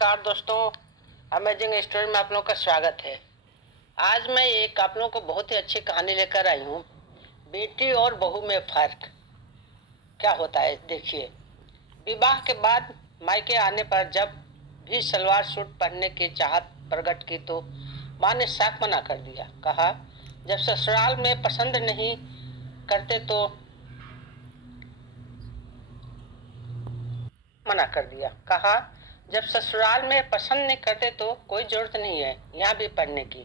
नमस्कार दोस्तों, amazing story में आप लोगों का स्वागत है। आज मैं एक आप लोगों को बहुत ही अच्छी कहानी लेकर आई हूँ। बेटी और बहू में फर्क क्या होता है देखिए। विवाह के बाद मायके आने पर जब भी सलवार सूट पहनने की चाहत प्रकट की तो माँ ने साफ मना कर दिया। कहा जब ससुराल में पसंद नहीं करते तो मना कर दिया। कहा जब ससुराल में पसंद नहीं करते तो कोई जरूरत नहीं है यहाँ भी पढ़ने की।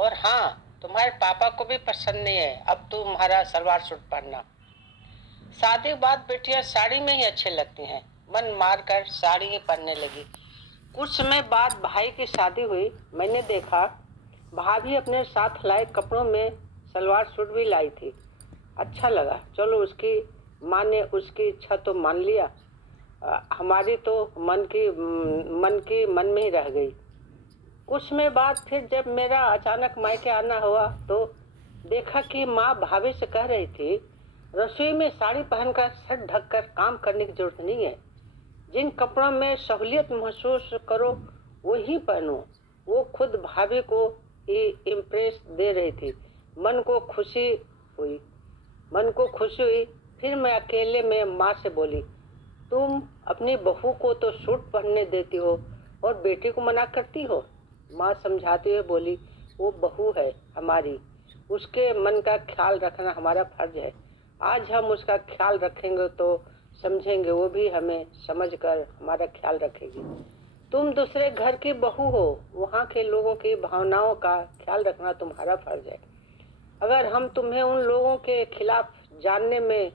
और हाँ, तुम्हारे पापा को भी पसंद नहीं है अब तुम्हारा सलवार सूट पहनना। शादी के बाद बेटियां साड़ी में ही अच्छी लगती हैं। मन मार कर साड़ी ही पहनने लगी। कुछ समय बाद भाई की शादी हुई। मैंने देखा भाभी अपने साथ लाए कपड़ों में सलवार सूट भी लाई थी। अच्छा लगा। चलो, उसकी माँ ने उसकी इच्छा तो मान लिया, हमारी तो मन में ही रह गई। कुछ समय बाद फिर जब मेरा अचानक मायके आना हुआ तो देखा कि माँ भाभी से कह रही थी, रसोई में साड़ी पहनकर सर ढककर काम करने की जरूरत नहीं है। जिन कपड़ों में सहूलियत महसूस करो वही पहनो। वो खुद भाभी को इम्प्रेस दे रही थी। मन को खुशी हुई फिर मैं अकेले में माँ से बोली, तुम अपनी बहू को तो सूट पहनने देती हो और बेटी को मना करती हो। माँ समझाते हुए बोली, वो बहू है हमारी, उसके मन का ख्याल रखना हमारा फर्ज है। आज हम उसका ख्याल रखेंगे तो समझेंगे वो भी हमें समझकर हमारा ख्याल रखेगी। तुम दूसरे घर की बहू हो, वहाँ के लोगों की भावनाओं का ख्याल रखना तुम्हारा फर्ज है। अगर हम तुम्हें उन लोगों के खिलाफ जानने में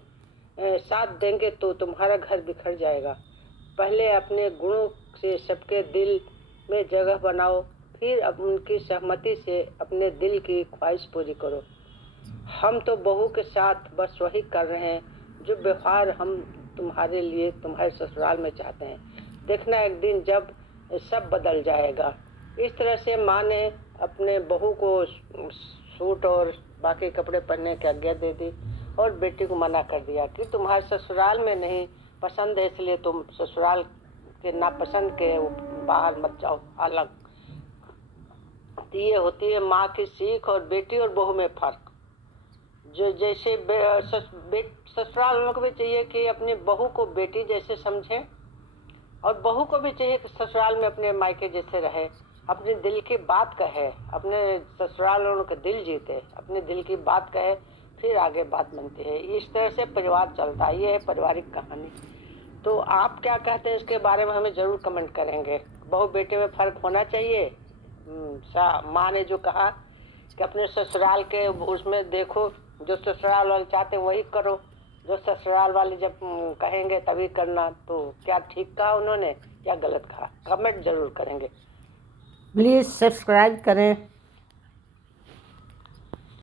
साथ देंगे तो तुम्हारा घर बिखर जाएगा। पहले अपने गुणों से सबके दिल में जगह बनाओ, फिर उनकी सहमति से अपने दिल की ख्वाहिश पूरी करो। हम तो बहू के साथ बस वही कर रहे हैं जो व्यवहार हम तुम्हारे लिए तुम्हारे ससुराल में चाहते हैं। देखना एक दिन जब सब बदल जाएगा। इस तरह से माँ ने अपने बहू को सूट और बाकी कपड़े पहनने की आज्ञा दे दी और बेटी को मना कर दिया कि तुम्हारे ससुराल में नहीं पसंद है, इसलिए तुम ससुराल के नापसंद के बाहर मत जाओ अलग। ये होती है माँ की सीख और बेटी और बहू में फर्क। जो जैसे ससुराल वालों को भी चाहिए कि अपनी बहू को बेटी जैसे समझें और बहू को भी चाहिए कि ससुराल में अपने मायके जैसे रहे, अपने दिल की बात कहे, अपने ससुराल वालों का दिल जीते, अपने दिल की बात कहे, फिर आगे बात बनती है। इस तरह से परिवार चलता है। ये है पारिवारिक कहानी। तो आप क्या कहते हैं इसके बारे में हमें ज़रूर कमेंट करेंगे। बहू बेटे में फ़र्क होना चाहिए। माँ ने जो कहा कि अपने ससुराल के उसमें देखो, जो ससुराल वाले चाहते वही करो, जो ससुराल वाले जब कहेंगे तभी करना। तो क्या ठीक कहा उन्होंने या गलत कहा, कमेंट जरूर करेंगे। प्लीज़ सब्सक्राइब करें।